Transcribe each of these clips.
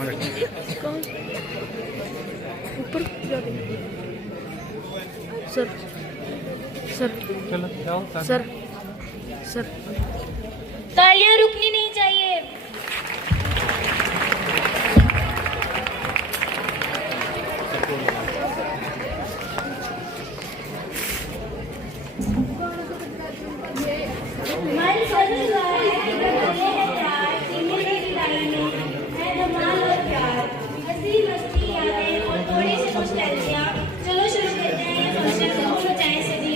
कौन ऊपर जाके सर सर चलो जाओ सर सर तालियां रुकनी नहीं चाहिए। चलो शुरू करते हैं ये फंक्शन। सोचाएं से भी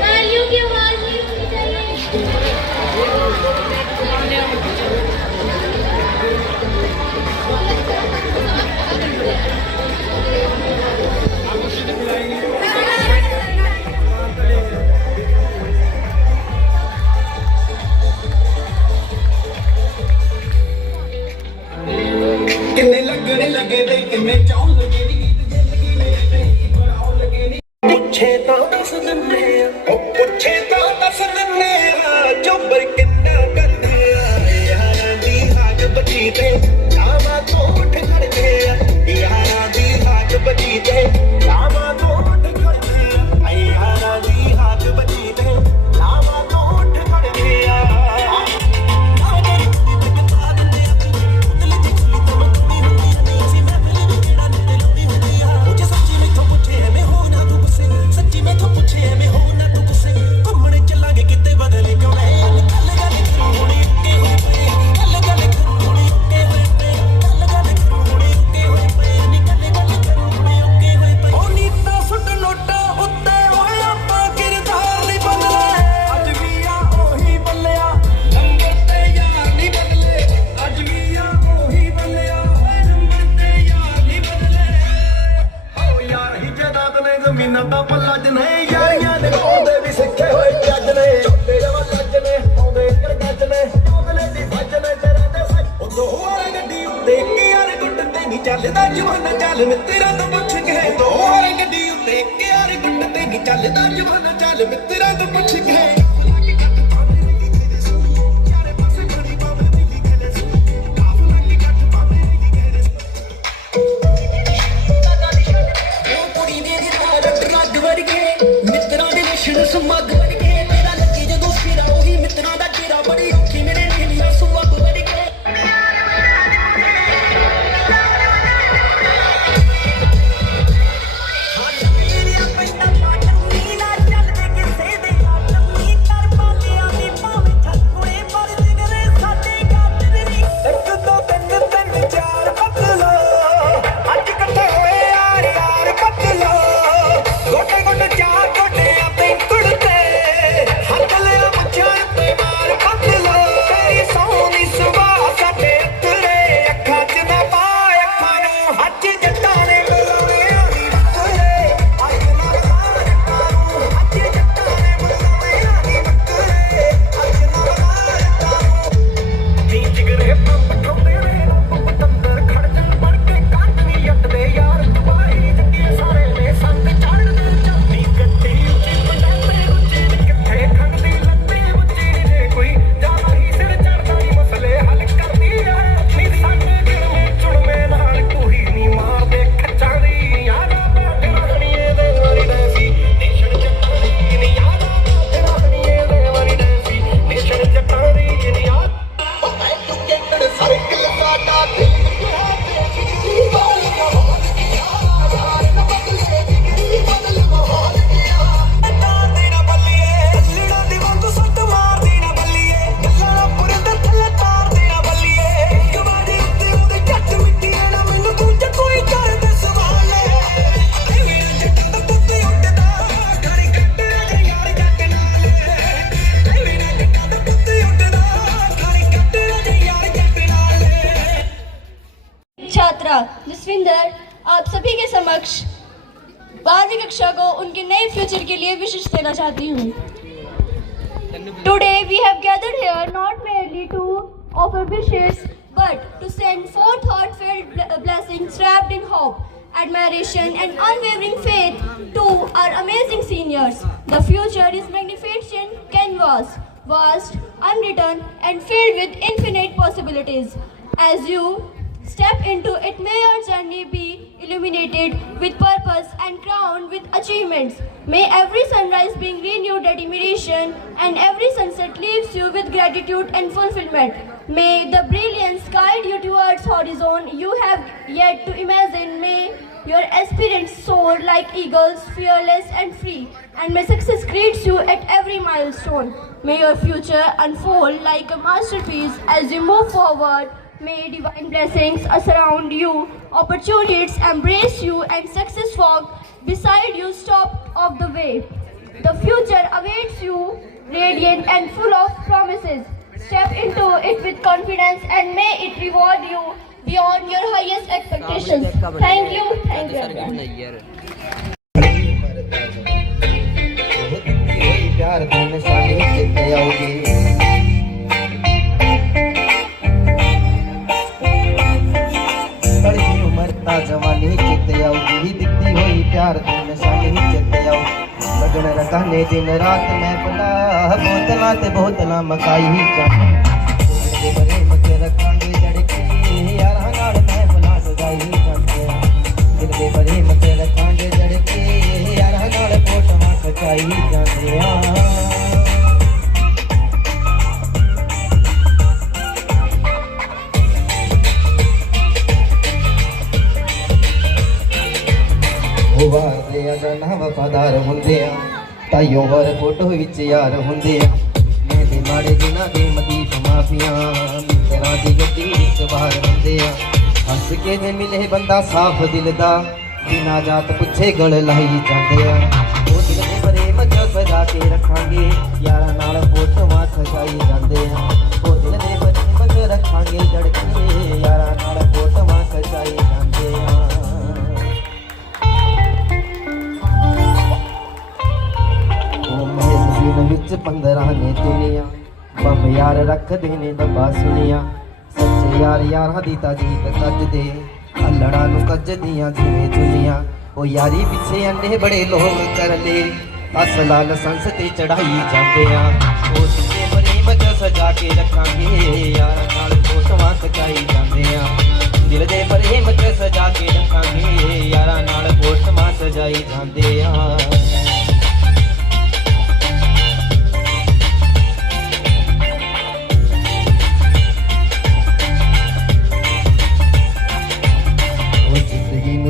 तालियों की आवाज नहीं होनी किन्ने लगने लगे दे किन्ने चाहूं लगे नी जिंदगी में बनाओ लगे नी पूछे तो दस दिने ओ पूछे तो दस दिने चोबर किन्ना करदे यारां दी हाक बची ते लावा तो उठ खड़दे यारां दी हाक बची ते लावा तो उठ खड़दे यारां दी हाक बची ते लावा तो उठ खड़दे ਜ਼ਮੀਨਾਂ ਦਾ ਪੱਲਜ ਨੇ ਯਾਰੀਆਂ ਦੇ ਪਾਉਂਦੇ ਵੀ ਸਿੱਖੇ ਹੋਏ ਜੱਜ ਨੇ ਛੋਟੇ ਜਵਾ ਲੱਜ ਨੇ ਪਾਉਂਦੇ ਗੱਜ ਨੇ ਚੋਗਲੇ ਦੀ ਭੱਜ ਨੇ ਤੇਰੇ ਦੇ ਸੱਚ ਉਹ ਦੋਹਰ ਗੱਡੀ ਉੱਤੇ ਕਿ ਯਾਰ ਗੁੱਟ ਤੇ ਨਹੀਂ ਚੱਲਦਾ ਜਵਾਨਾ ਚੱਲ ਮਿੱਤਰਾਂ ਤੋਂ ਪੁੱਛ ਕੇ ਦੋਹਰ ਗੱਡੀ ਉੱਤੇ ਕਿ ਯਾਰ ਗੁੱਟ ਤੇ ਨਹੀਂ ਚੱਲਦਾ ਜਵਾਨਾ ਚੱਲ ਮਿੱਤਰਾਂ ਤੋਂ ਪੁੱਛ ਕੇ ਸਮੱਗ ਵੜ ਕੇ ਮੇਰਾ ਲੱਗੀ ਜਦੋਂ ਸਿਰਾ ਉਹੀ ਮਿੱਤਰਾਂ ਦਾ ਡੇਰਾ ਬੜੀ ਔਖੀ ਮੇਰੇ ਨੀਲੀਆਂ ਸੁਭਾਗ ਵੜ ਕੇ ਮੇਰੀਆਂ ਪੈਂਟਾਂ ਪਾਟਣੀ ਨਾ ਚੱਲਦੇ ਕਿਸੇ ਦੇ जसविंदर आप सभी के समक्ष 12वीं कक्षा को उनके नए फ्यूचर के लिए विशेष देना चाहती हूँ। Today we have gathered here not merely to offer wishes but to send forth heartfelt blessings wrapped in hope, admiration and unwavering faith to our amazing seniors. The future is magnificent canvas, vast, unwritten and filled with infinite possibilities. As you step into it, may your journey be illuminated with purpose and crowned with achievements. May every sunrise bring renewed determination and every sunset leaves you with gratitude and fulfillment. May the brilliance guide you towards horizon you have yet to imagine. May your aspirants soar like eagles, fearless and free. And may success greets you at every milestone. May your future unfold like a masterpiece as you move forward. May divine blessings surround you, opportunities embrace you, and success walk beside you stop off the way. The future awaits you, radiant and full of promises. Step into it with confidence and may it reward you beyond your highest expectations. Thank you everyone. प्यार देने साले चित्ते आओगे बड़ी उम्र ता जवानी चित्ते आओगी दिखती हुई प्यार देने साले चित्ते आओ लगन रखाने दिन रात मैं बुला बोतला ते बोतला मकाई जाने बड़े मचे रखांगे जड़के यार नाल मैं बुला सजाई जाने दिल दे बड़े मचे रखांगे जड़के यार नाल फोटवा खचाई जाने वादे जाना वफादार होंदे ताइयों वर फोटो विच यार होंदे मेरे माड़े जिन्ना दे मदीप माफिया तेरा दी गड्डी विच बाहर होंदे हंस के जे मिले बंदा साफ दिल दा बिना जात पुछे गल लाई जांदे ओ दिल दे प्रेम च सजा के रखांगे यारा नाल फोटोवां खचाई जांदे ओ दिल दे प्रेम च रखांगे जड़के यारा नाल फोटोवां खचाई जांदे विच 15 ने दुनिया बम यार रख देने दबा सुनिया सच्चे यार यारां दी ताजीत कज दे अल्लड़ा नु कज दियां जिवें दुनिया ओ यारी पिछे अंडे बड़े लोग कर ले असला लसंस ते चढ़ाई जांदे ओ जिसे प्रेम च सजा के रखांगे यार नाल फोटोवां खचाई जांदे दिल दे प्रेम च सजा के रखांगे यार नाल फोटोवां सजाई जांदे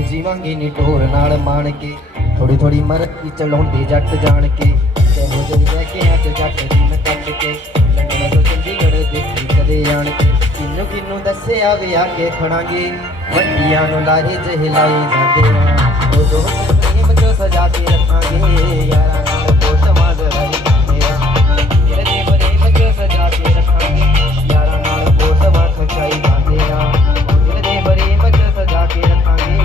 जीवांगे नी टोर नाल मान के थोड़ी थोड़ी मरती चलाउंदे जट जान के कहो जब रह के जट दी न कट के लंडन तो चंडीगढ़ देखी कदे आण के किन्नू किन्नू दस्से आवे आके खड़ांगे वड्डियां नु लारे च हिलाई जांदे ओ दोस्त प्रेम च सजा के रखांगे यारा नाल फोटोवां जराई जांदे दिल दे प्रेम च सजा के रखांगे यारा नाल फोटोवां खचाई जांदे दिल दे प्रेम च सजा के रखांगे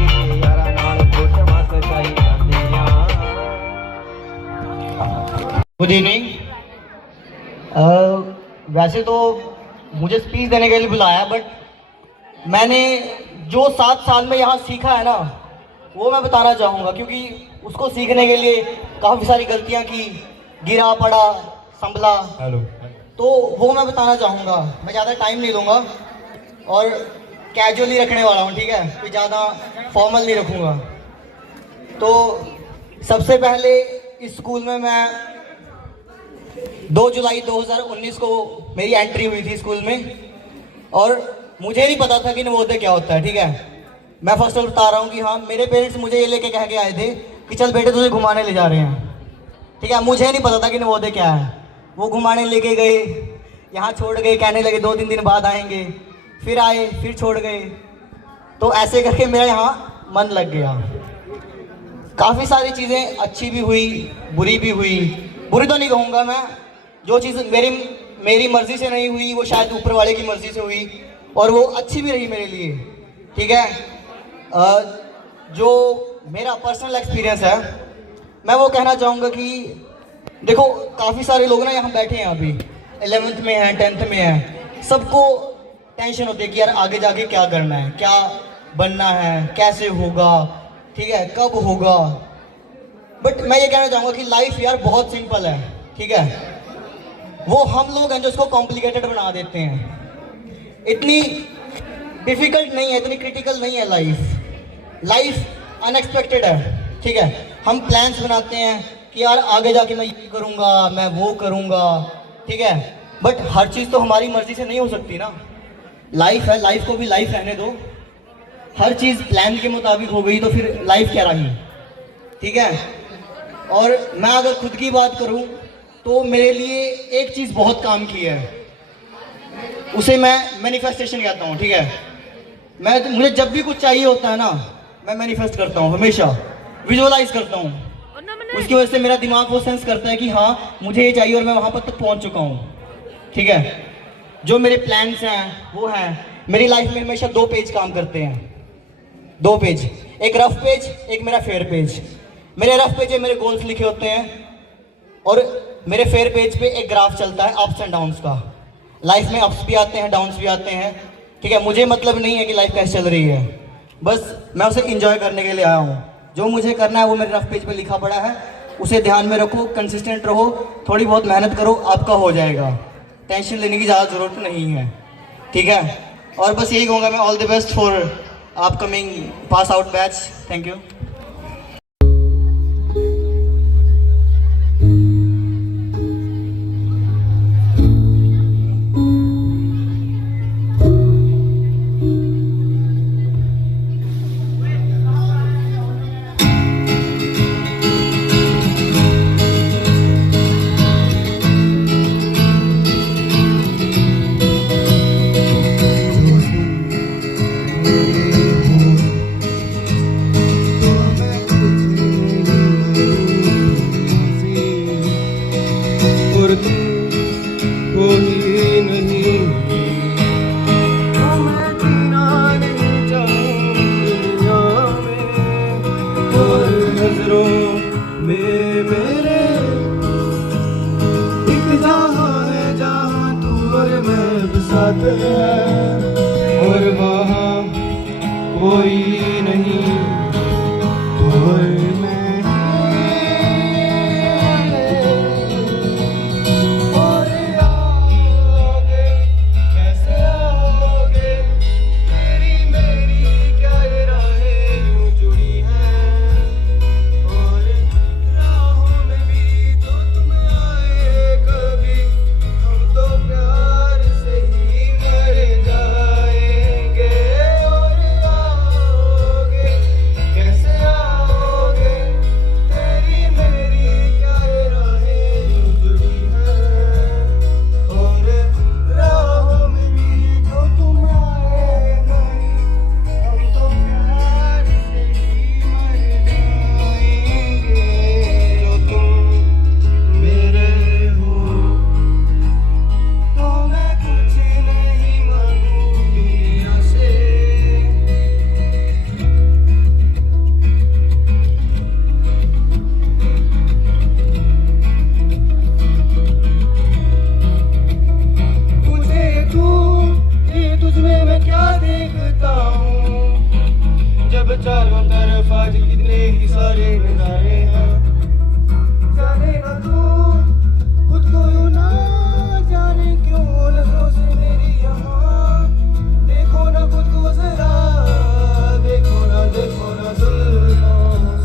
गुड इवनिंग। वैसे तो मुझे स्पीच देने के लिए बुलाया बट मैंने जो 7 साल में यहाँ सीखा है ना वो मैं बताना चाहूँगा क्योंकि उसको सीखने के लिए काफ़ी सारी गलतियाँ की, गिरा पड़ा संभला, तो वो मैं बताना चाहूँगा। मैं ज़्यादा टाइम नहीं दूँगा और कैजुअली रखने वाला हूँ, ठीक है, कोई ज़्यादा फॉर्मल नहीं रखूँगा। तो सबसे पहले इस स्कूल में मैं 2 जुलाई 2019 को मेरी एंट्री हुई थी स्कूल में और मुझे नहीं पता था कि नवोदय क्या होता है, ठीक है। मैं फर्स्ट ऑफ बता रहा हूँ कि हाँ, मेरे पेरेंट्स मुझे ये लेके कह के आए थे कि चल बेटे तुझे घुमाने ले जा रहे हैं, ठीक है। मुझे नहीं पता था कि नवोदय क्या है। वो घुमाने लेके गए, यहाँ छोड़ गए, कहने लगे 2-3 दिन बाद आएंगे, फिर आए, फिर छोड़ गए। तो ऐसे करके मेरा यहाँ मन लग गया। काफ़ी सारी चीज़ें अच्छी भी हुई, बुरी भी हुई। बुरी तो नहीं कहूँगा मैं, जो चीज़ मेरी मर्ज़ी से नहीं हुई वो शायद ऊपर वाले की मर्ज़ी से हुई और वो अच्छी भी रही मेरे लिए, ठीक है। जो मेरा पर्सनल एक्सपीरियंस है मैं वो कहना चाहूँगा कि देखो काफ़ी सारे लोग ना यहाँ बैठे हैं अभी 11th में हैं 10th में हैं, सबको टेंशन होती है कि यार आगे जाके क्या करना है, क्या बनना है, कैसे होगा, ठीक है, कब होगा। बट मैं ये कहना चाहूँगा कि लाइफ यार बहुत सिंपल है, ठीक है। वो हम लोग हैं जो इसको कॉम्प्लिकेटेड बना देते हैं। इतनी डिफ़िकल्ट नहीं है, इतनी क्रिटिकल नहीं है लाइफ अनएक्सपेक्टेड है, ठीक है। हम प्लान्स बनाते हैं कि यार आगे जाके मैं ये करूँगा, मैं वो करूँगा, ठीक है। बट हर चीज़ तो हमारी मर्ज़ी से नहीं हो सकती ना। लाइफ है, लाइफ को भी लाइफ रहने दो। हर चीज़ प्लान के मुताबिक हो गई तो फिर लाइफ क्या रही, ठीक है। और मैं अगर खुद की बात करूँ तो मेरे लिए एक चीज़ बहुत काम की है, उसे मैं मैनिफेस्टेशन कहता हूँ, ठीक है। मुझे जब भी कुछ चाहिए होता है ना, मैं मैनिफेस्ट करता हूँ, हमेशा विजुअलाइज करता हूँ। उसकी वजह से मेरा दिमाग वो सेंस करता है कि हाँ मुझे ये चाहिए और मैं वहाँ पर तक पहुँच चुका हूँ, ठीक है। जो मेरे प्लान्स हैं वो हैं, मेरी लाइफ में हमेशा 2 पेज काम करते हैं, 2 पेज, एक रफ पेज, एक मेरा फेयर पेज। मेरे रफ पेज में मेरे गोल्स लिखे होते हैं और मेरे फेयर पेज पे एक ग्राफ चलता है अप्स एंड डाउन्स का। लाइफ में अप्स भी आते हैं, डाउन्स भी आते हैं, ठीक है। मुझे मतलब नहीं है कि लाइफ कैसे चल रही है, बस मैं उसे इंजॉय करने के लिए आया हूँ। जो मुझे करना है वो मेरे रफ पेज पे लिखा पड़ा है, उसे ध्यान में रखो, कंसिस्टेंट रहो, थोड़ी बहुत मेहनत करो, आपका हो जाएगा। टेंशन लेने की ज़्यादा ज़रूरत नहीं है, ठीक है। और बस यही कहूँगा मैं, all the best for upcoming pass out batch. Thank you. और वहाँ कोई नहीं और मैं, और आओगे कैसे आओगे, तेरी मेरी क्या ये राहें यूं जुड़ी हैं, और राहों में भी तो तुम आए कभी, हम तो प्यार से ही मर जाएंगे। और आओगे कैसे आओगे, तेरी मेरी क्या ये राहें यूं जुड़ी हैं, और राहों में भी जो तुम आए नहीं, हम तो प्यार से ही मर जाएंगे। जो तुम मेरे हो तो मैं कुछ नहीं मांगू दुनिया से। मुझे तू ये तुझमें मैं क्या देखता हूँ, जब चारों तरफ आज कितने ही सारे नजारे हैं। जाने ना तू खुद को यूं ना जाने क्यों नजरों से मेरी यहाँ, देखो ना खुद को जरा, देखो ना जुल्फों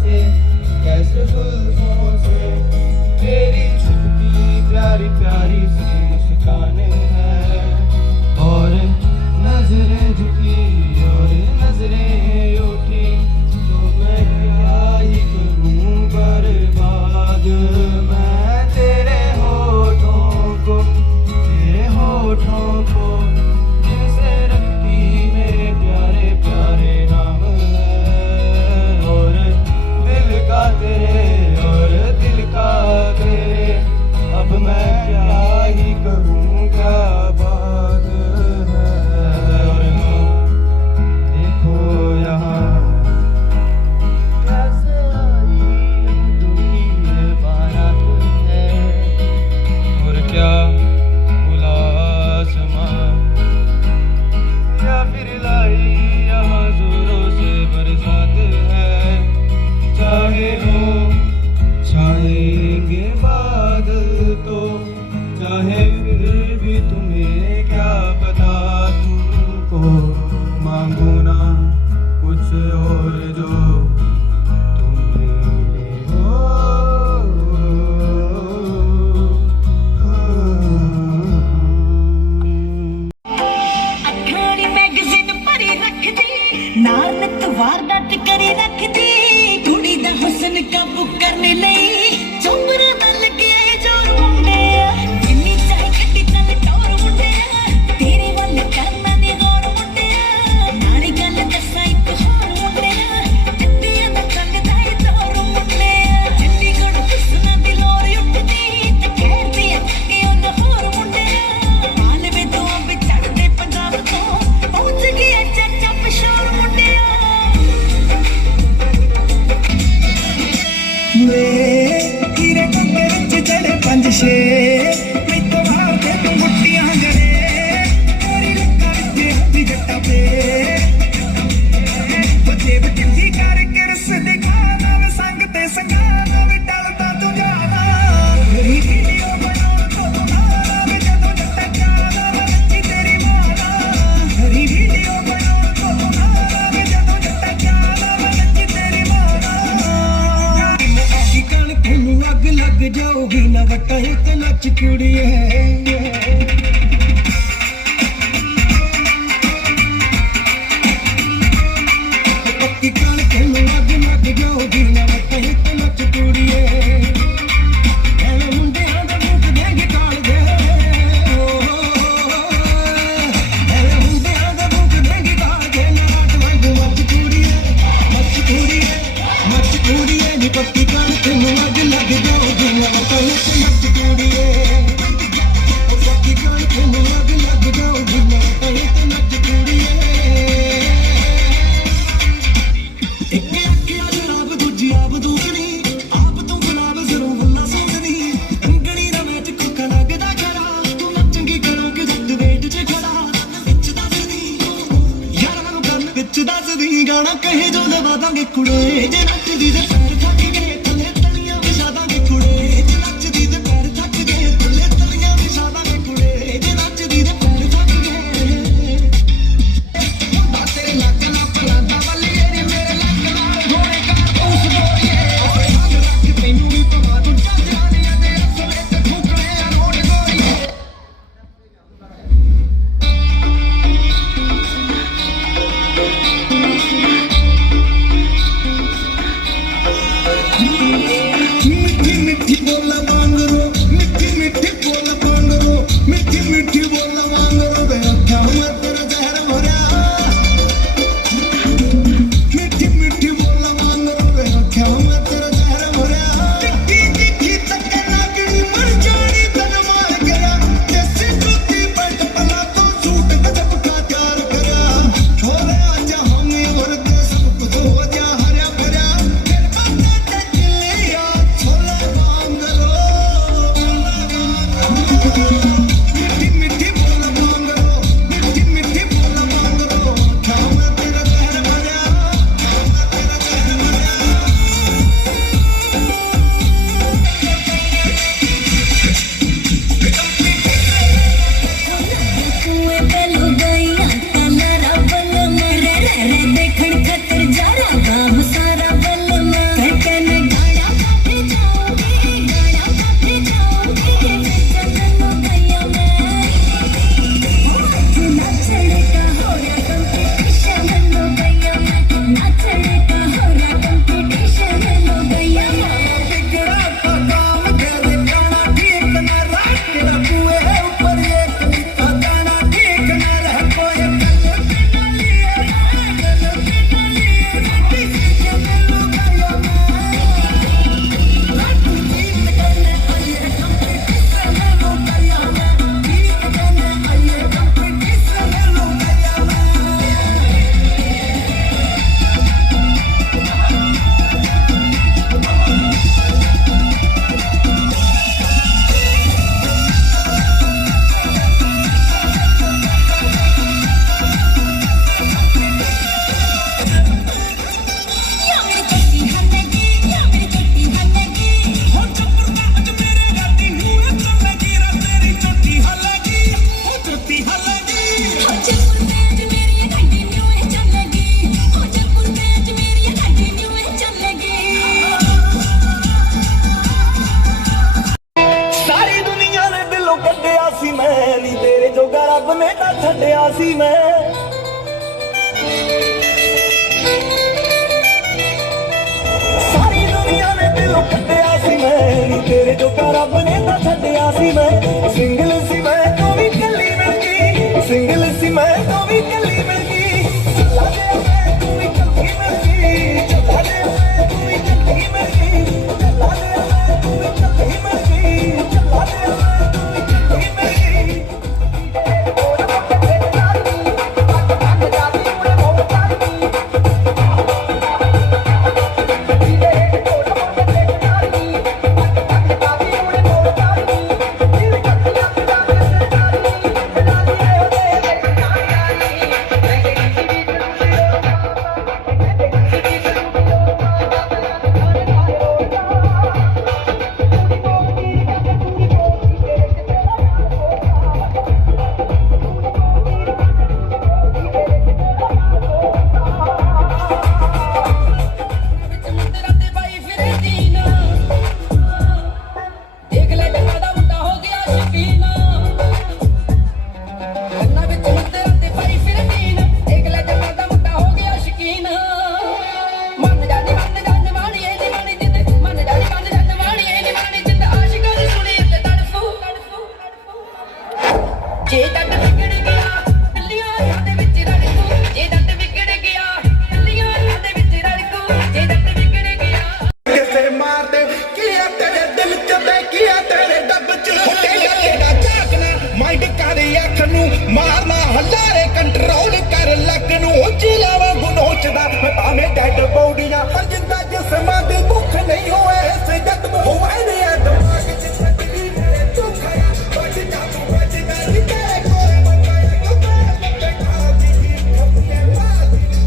से, कैसे जुल्फों से तेरी छुपती प्यारी प्यारी सी मुस्कान है, और नजरें झुकी और नजरें उठी, तो मैं क्या ही करूं बर्बाद। मैं तेरे होठों को जैसे रखती मेरे प्यारे प्यारे नाम है, और दिल का तेरे, अब मैं क्या ही करूं क्या बात है। और जो तुम मेरे हो अखाड़ी मैगज़ीन भरी रखदी नाल नित वारदात करी रखदी कुड़ी दा हुस्न काबू करने लई चोपरे दा लगे जोर मुंडे जिन्नी चाहे खट्टी चल टोर मुंडे तेरे वल करना दी गौर मुंडे नाली गल दसा एक होर मुंडे चिट्टियां दा चलदा ए जोर मुंडे चंडीगढ़ हुस्ना दी लोर उठदी ते खैर दी अगे उन होर मुंडे मालवे तो अब चढ़दे पंजाब तो पहुंच गया चर्चा मशहूर मुंडे हीरे कंगे विच जड़े पंज छे मैं तो भावते तू मुट्टियां गड़े तेरी लक्का विच हत्थी जट्टा पे जेब किंदी करके रस दिखाना वे संग ते संगाना वे टलदा तू जाना मेरी वीडियो बनाउण तो तू नाला वे जदों जट्टा जाना नच्ची तेरी माना मेरी वीडियो बनाउण तो तू नाला वे जदों जट्टा जाना नच्ची तेरी माना कण तेनू अग लग जाओगी ना वटा एक नच कुड़िए पक्की कण तेनू अग लग जाओगी ना वटा एक नच कुड़िए एवें मुंडियां दे मुख देंगे काल दे एवें मुंडियां दे मुख देंगे काल दे नाट वांगू मच कुड़िए नी पक्की कण तेनू अग लग जाओगी ना वटा एक नच कुड़िए पक्की कण तेनू अग लग जाओगी ना वटा एक नच कुड़िए एक अखियां जनाब दूजी आप दूसरी आप तू गुलाब जरूर वल्ला सोचनी अंगड़ी दा मैच कोका लगदा खरा तू नचंगी करो कि जट वेट च खड़ा विच दसदी यारां नूं गल विच दसदी गाना कहे जो दवा दांगे कुड़े जे नचदी ते पैर थक गए थले तलियां विछा दांगे कुड़े जे नचदी ते पैर थक गए थले तलियां विछा दांगे कुड़े जे नचदी ते पैर थक गए तेरे लग ना पलादा वाली नी मेरे लग नाल घोड़े का उस गोरिए ओए हंग रख तैनू भी पवा दूं जानिया दे असले ते ठुकरे रोड गोरिए मिठी मिठी बोला मांगरो मिठी मिठी बोला मांगरो मिठी मिठी बोला मांगरो वे अखा में तेरा जहर भरा मिठी मिठी बोला मांगरो वे अखा में तेरा जहर भरा टिक्की टिक्की तक नागनी मर जानी तन मार गया जैसे जूती पैंट पला तो सूट गजब का प्यार करा छोरे आजा हमें और दे सब कुछ हो जा हरा भरा फिर बंदा टच लिया छोला मांगरो मिठी मिठी ਸੀ ਮੈਂ ਨੀ ਤੇਰੇ ਜੋਗਾ ਰੱਬ ਨੇ ਤਾਂ ਛੱਡਿਆ ਸੀ ਮੈਂ ਸਾਰੀ ਦੁਨੀਆ ਨੇ ਦਿਲੋਂ ਕੱਢਿਆ ਸੀ ਮੈਂ ਨੀ ਤੇਰੇ ਜੋਗਾ ਰੱਬ ਨੇ ਤਾਂ ਛੱਡਿਆ ਸੀ ਮੈਂ ਸਿੰਗਲ ਸੀ ਮੈਂ ਤੂੰ ਵੀ ਕੱਲੀ ਮਿਲ ਗਈ ਸਿੰਗਲ ਸੀ ਮੈਂ ਤੂੰ ਵੀ ਕੱਲੀ ਮਿਲ ਗਈ ਚੱਲਾ ਗਿਆ ਮੈਂ ਤੂੰ ਵੀ ਕੱਲੀ ਮਿਲ ਗਈ ਚੱਲਾ ਗਿਆ ਮੈਂ ਤੂੰ ਵੀ ਕੱਲੀ ਮਿਲ ਗਈ ਚੱਲਾ ਗਿਆ ਮੈਂ ਤੂੰ ਵੀ ਕੱਲੀ ਮਿਲ ਗਈ ਚੱਲਾ ਗਿਆ ਮੈਂ ਤੂੰ ਵੀ ਕੱਲੀ ਮਿਲ ਗਈ ਮਾਰਨਾ ਹੱਲਾਰੇ ਕੰਟਰੋਲ ਕਰ ਲੱਕ ਨੂੰ ਜਿਲਾਵਾ ਗੁਨੋਚਦਾ ਮੈਂ ਭਾਵੇਂ ਡੈਡ ਬੋਡੀਆਂ ਪਰ ਜਿੰਦਾ ਜਿਸਮਾਂ ਦੇ ਭੁੱਖ ਨਹੀਂ ਹੋਏ ਇਸ ਜੱਟ ਨੂੰ ਹੋਵੇ ਨੇ ਦਿਮਾਗ ਚ ਛੱਡਦੀ ਮੇਰੇ ਧੋਖਾ ਵੱਜ ਜਾ ਤੂੰ ਵੱਜ ਗਈ ਤੇਰੇ ਕੋਲ ਮੰਗਾਇਆ ਕਿਉਂ ਮੈਂ ਖਾ ਜੀ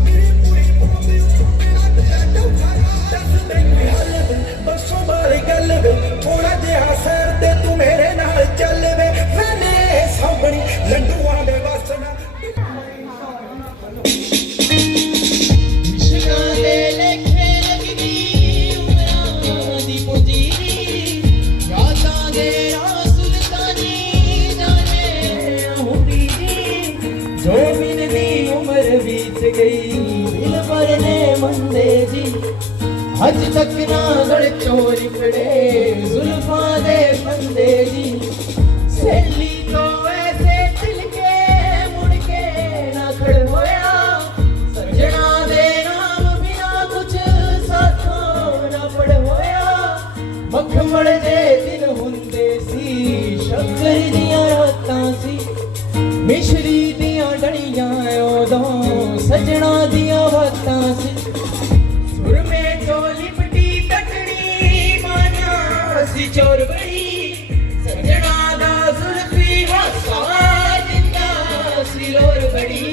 ਮੇਰੀ ਪੂਰੀ ਬੋਲੀ ਮੇਰਾ ਤੇ ਧੋਖਾ ਦੱਸ ਦੇ ਹਾਲ ਬਸ ਮਾਰੀ ਗੱਲ ਵੇ ਥੋੜਾ ਜਿਹਾ ਸਿਰ ਤੇ ਤੂੰ ਮੇਰੇ ਨਾਲ ਚੱਲ ਵੇ ਮੈਨੇ ਸਾਹਮਣੀ ਲੰਡੂਆਂ ਦੇ ਵਾਸਨਾ जो मिलदी उम्र बीत गई दिल भरने मंदे जी अज तक ना गड़ चोरी पड़े जुल्फा दे बंदे जी सहेली तो ऐसे दिल के मुड़ के ना खड़ होया सजना दे नाम बिना कुछ साथों ना पड़ होया मखमड़ दे दिन हुंदे सी शक्कर दियां रातां सी मिश्री दियां डड़ियां उदों सजना दियां बातां सी सुरमे तो लिपटी तकड़ी माना सी चोर बड़ी सजना दा जुल्फी हासा जिंदा सी लोर बड़ी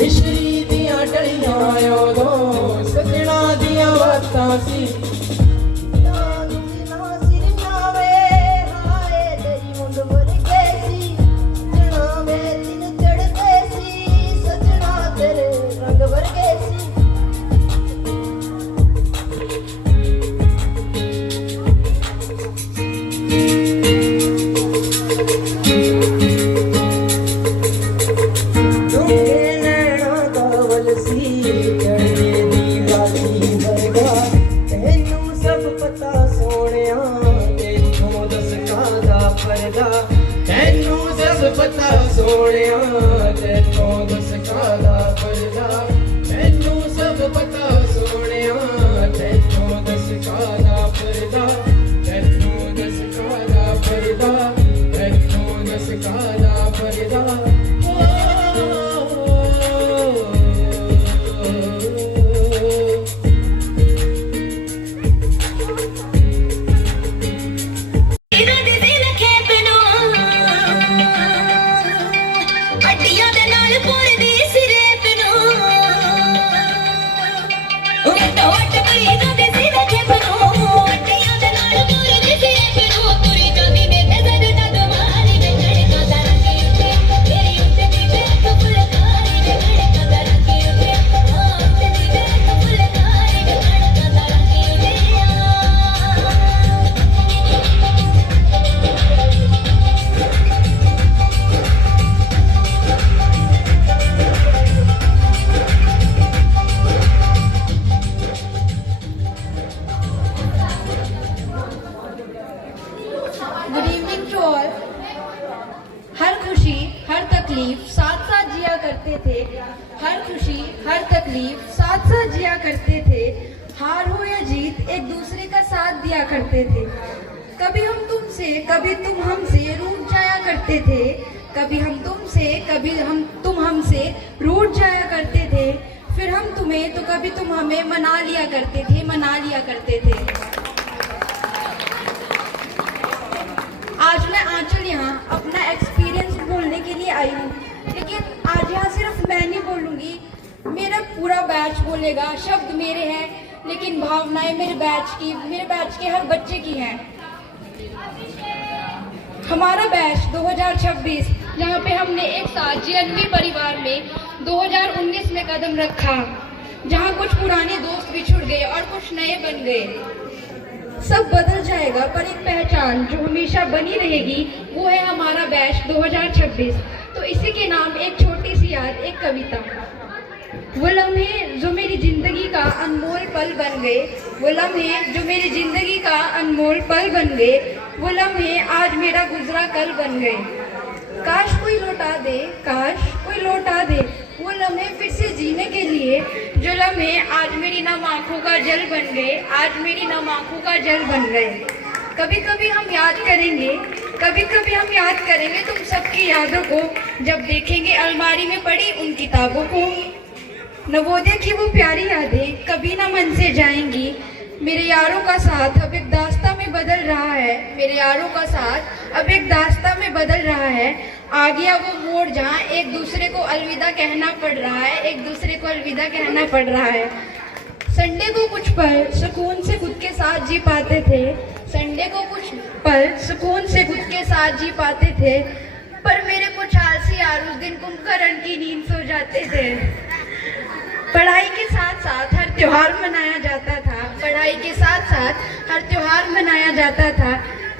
मिश्री दियां डलियां उदों सजना दियां बातां सी पता सोनिया तेनों दस कादा परदा मैनू सब पता सोनिया तेनों दस कादा परदा तेनों दस कादा परदा तेनों दस कादा परदा दिया करते थे। कभी हम तुमसे, कभी तुम हमसे रूठ जाया करते थे। कभी हम तुमसे, कभी तुम हमसे रूठ जाया करते थे। फिर हम तुम्हें तो कभी तुम हमें मना लिया करते थे, मना लिया करते थे। आज मैं आंचल यहाँ अपना एक्सपीरियंस बोलने के लिए आई हूँ, लेकिन आज यहाँ सिर्फ मैं नहीं बोलूँगी, मेरा पूरा बैच बोलेगा। शब्द मेरे हैं लेकिन भावनाएं मेरे बैच के हर बच्चे की हैं। हमारा बैच 2026, जहाँ पे हमने एक साथ जीएनवी परिवार में 2019 में कदम रखा, जहाँ कुछ पुराने दोस्त बिछुड़ गए और कुछ नए बन गए। सब बदल जाएगा पर एक पहचान जो हमेशा बनी रहेगी वो है हमारा बैच 2026। तो इसी के नाम एक छोटी सी याद, एक कविता। वो लम्हे जो मेरी जिंदगी का अनमोल पल बन गए, वो लम्हे जो मेरी जिंदगी का अनमोल पल बन गए, वो लम्हे आज मेरा गुजरा कल बन गए। काश कोई लौटा दे, काश कोई लौटा दे वो लम्हे फिर से जीने के लिए, जो लम्हे आज मेरी नम आँखों का जल बन गए, आज मेरी नम आँखों का जल बन गए। कभी कभी हम याद करेंगे, कभी कभी हम याद करेंगे तुम सबकी यादों को, जब देखेंगे अलमारी में पड़ी उन किताबों को। नवोदय की वो प्यारी यादें कभी ना मन से जाएंगी। मेरे यारों का साथ अब एक दास्तां में बदल रहा है, मेरे यारों का साथ अब एक दास्तां में बदल रहा है। आ गया वो मोड़ जहाँ एक दूसरे को अलविदा कहना पड़ रहा है, एक दूसरे को अलविदा कहना पड़ रहा है। संडे को कुछ पल सुकून से खुद के साथ जी पाते थे, संडे को कुछ पल सुकून से खुद के साथ जी पाते थे, पर मेरे कुछ आलसी यार उस दिन कुंभकर्ण की नींद सो जाते थे। पढ़ाई के साथ साथ हर त्योहार मनाया जाता था, पढ़ाई के साथ साथ हर त्योहार मनाया जाता था।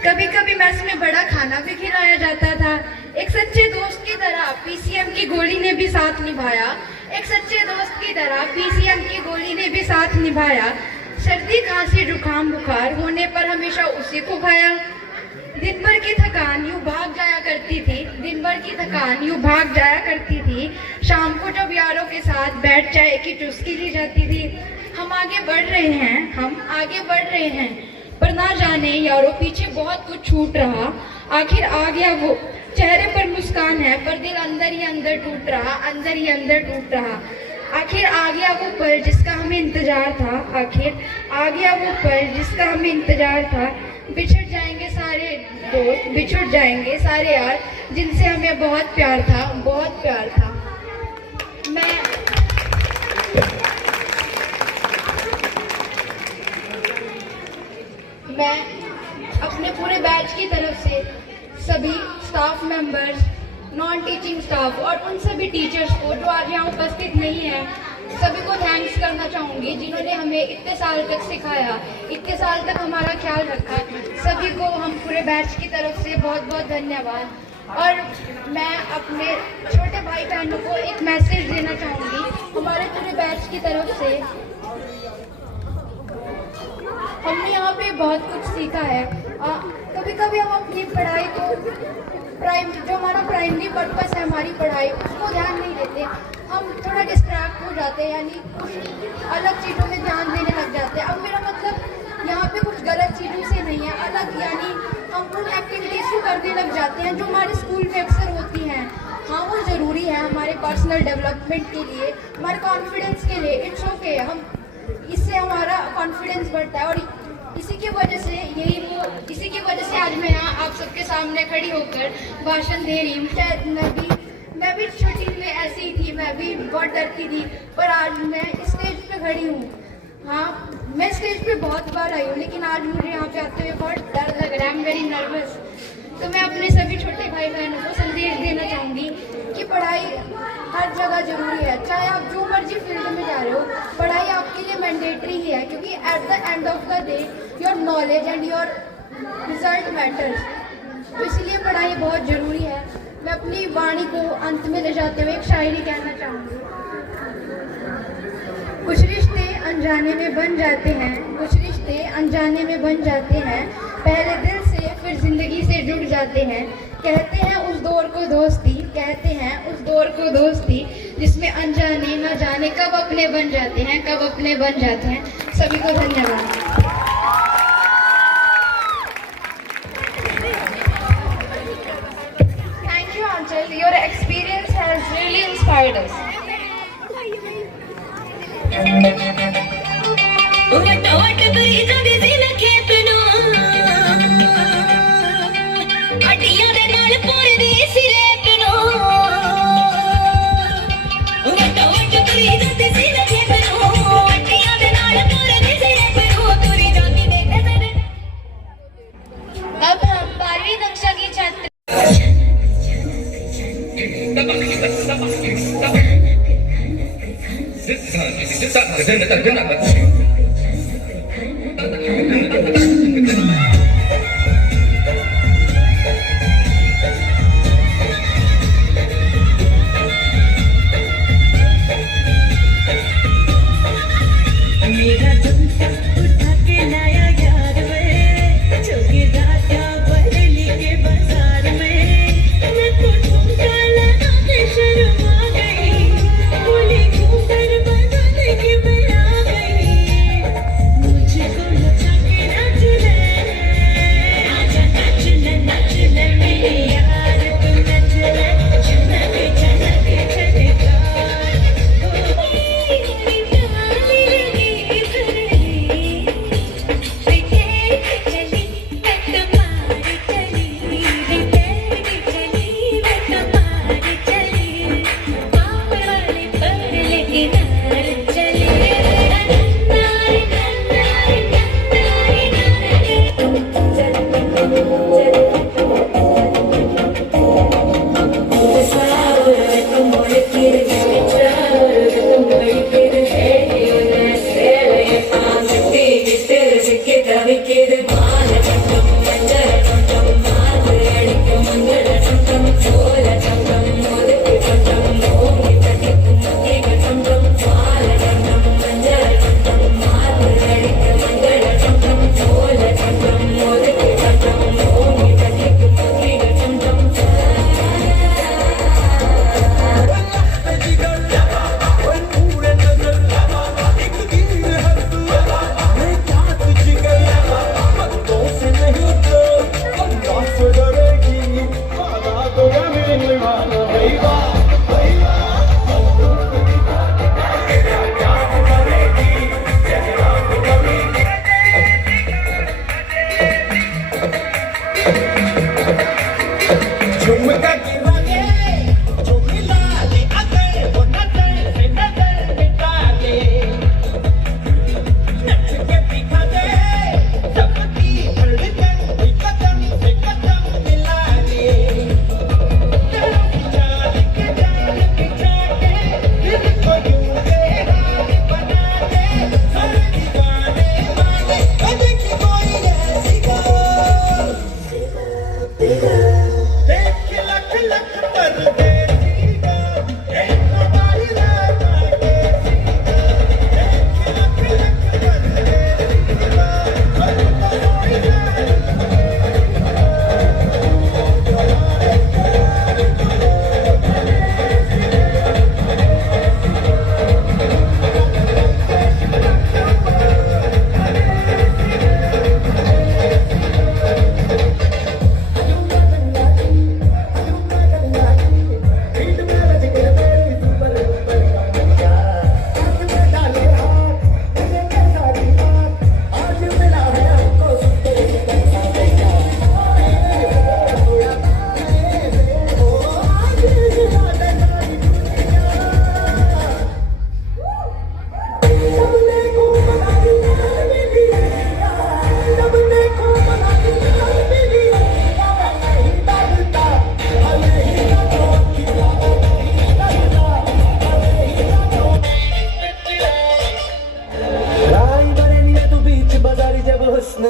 कभी कभी मेस में बड़ा खाना भी खिलाया जाता था। एक सच्चे दोस्त की तरह पीसीएम की गोली ने भी साथ निभाया, एक सच्चे दोस्त की तरह पीसीएम की गोली ने भी साथ निभाया। सर्दी खांसी जुकाम बुखार होने पर हमेशा उसी को खाया। दिन भर की थकान यूँ भाग जाया करती थी, दिन भर की थकान यूँ भाग जाया करती थी। शाम को जब यारों के साथ बैठ चाय की चुस्की ली जाती थी। हम आगे बढ़ रहे हैं, हम आगे बढ़ रहे हैं, पर ना जाने यारों पीछे बहुत कुछ छूट रहा। आखिर आ गया वो, चेहरे पर मुस्कान है पर दिल अंदर ही अंदर टूट रहा, अंदर ही अंदर टूट रहा। आखिर आ गया वो पल जिसका हमें इंतजार था, आखिर आ गया वो पल जिसका हमें इंतजार था। बिछड़ जाएंगे सारे दोस्त, बिछड़ जाएंगे सारे यार जिनसे हमें बहुत प्यार था, बहुत प्यार था। मैं अपने पूरे बैच की तरफ से सभी staff members, non teaching staff और उन सभी टीचर्स को जो आज यहाँ उपस्थित नहीं है, सभी को थैंक्स करना चाहूँगी जिन्होंने हमें इतने साल तक सिखाया, इतने साल तक हमारा ख्याल रखा। सभी को हम पूरे बैच की तरफ से बहुत बहुत धन्यवाद। और मैं अपने छोटे भाई बहनों को एक मैसेज देना चाहूँगी हमारे पूरे बैच की तरफ से। हमने यहाँ पे बहुत कुछ सीखा है। कभी कभी हम अपनी पढ़ाई को जो हमारा प्राइमरी पर्पस है हमारी पढ़ाई, उसको ध्यान नहीं देते। हम थोड़ा डिस्ट्रैक्ट हो जाते हैं, यानी कुछ अलग चीज़ों में ध्यान देने लग जाते हैं। अब मेरा मतलब यहाँ पे कुछ गलत चीज़ों से नहीं है, अलग यानी हम उन एक्टिविटीज़ को करने लग जाते हैं जो हमारे स्कूल में अक्सर होती हैं। हाँ, वो ज़रूरी है हमारे पर्सनल डेवलपमेंट के लिए, हमारे कॉन्फिडेंस के लिए। इट्स ओके, हम इससे हमारा कॉन्फिडेंस बढ़ता है। और इसी की वजह से आज मैं यहाँ आप सबके सामने खड़ी होकर भाषण दे रही हूँ। शायद मैं भी छोटी में ऐसी ही थी, मैं भी बहुत डरती थी, पर आज मैं स्टेज पे खड़ी हूँ। हाँ, मैं स्टेज पे बहुत बार आई हूँ, लेकिन आज मुझे यहाँ पे आते हुए बहुत डर लग रहा है। I am very nervous. तो मैं अपने सभी छोटे भाई बहनों को संदेश देना चाहूँगी कि पढ़ाई हर जगह ज़रूरी है, चाहे आप जो मर्जी फील्ड में जा रहे हो, पढ़ाई आपके लिए मैंडेटरी ही है, क्योंकि at the end of the day your knowledge and your result matters. तो इसलिए पढ़ाई बहुत ज़रूरी है। मैं अपनी वाणी को अंत में ले जाते हुए एक शायरी कहना चाहूँगी। कुछ रिश्ते अनजाने में बन जाते हैं, कुछ रिश्ते अनजाने में बन जाते हैं, पहले दिल से फिर जिंदगी से जुड़ जाते हैं। कहते हैं उस दौर को दोस्ती, कहते हैं उस दौर को दोस्ती, जिसमें अनजाने न जाने कब अपने बन जाते हैं, कब अपने बन जाते हैं। सभी को धन्यवाद।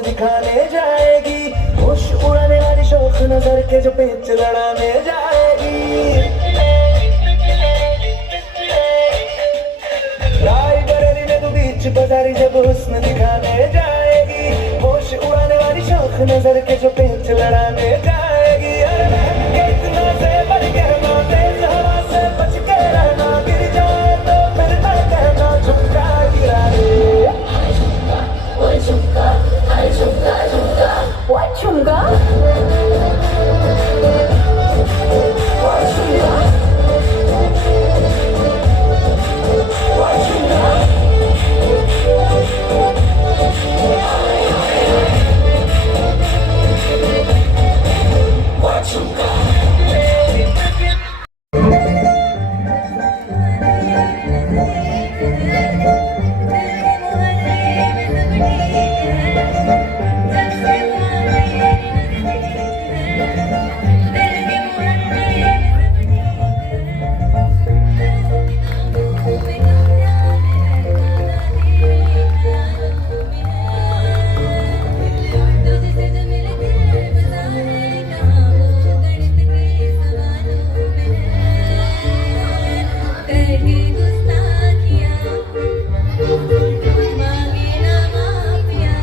दिखाने जाएगी, होश उड़ाने वाली शौक नजर के जो पेच लड़ाने जाएगी। रायबरेली में तू बीच बाजारी जब हुस्न दिखाने जाएगी, होश उड़ाने वाली शौक नजर के जो पेच लड़ाने जाएगी। अरे कितना से बढ़ के रहना, तेज हवा से बच के रहना, गिर जाए तो फिर ना कहना झुमका गिरा रे। What chunga? मांगे ना mafia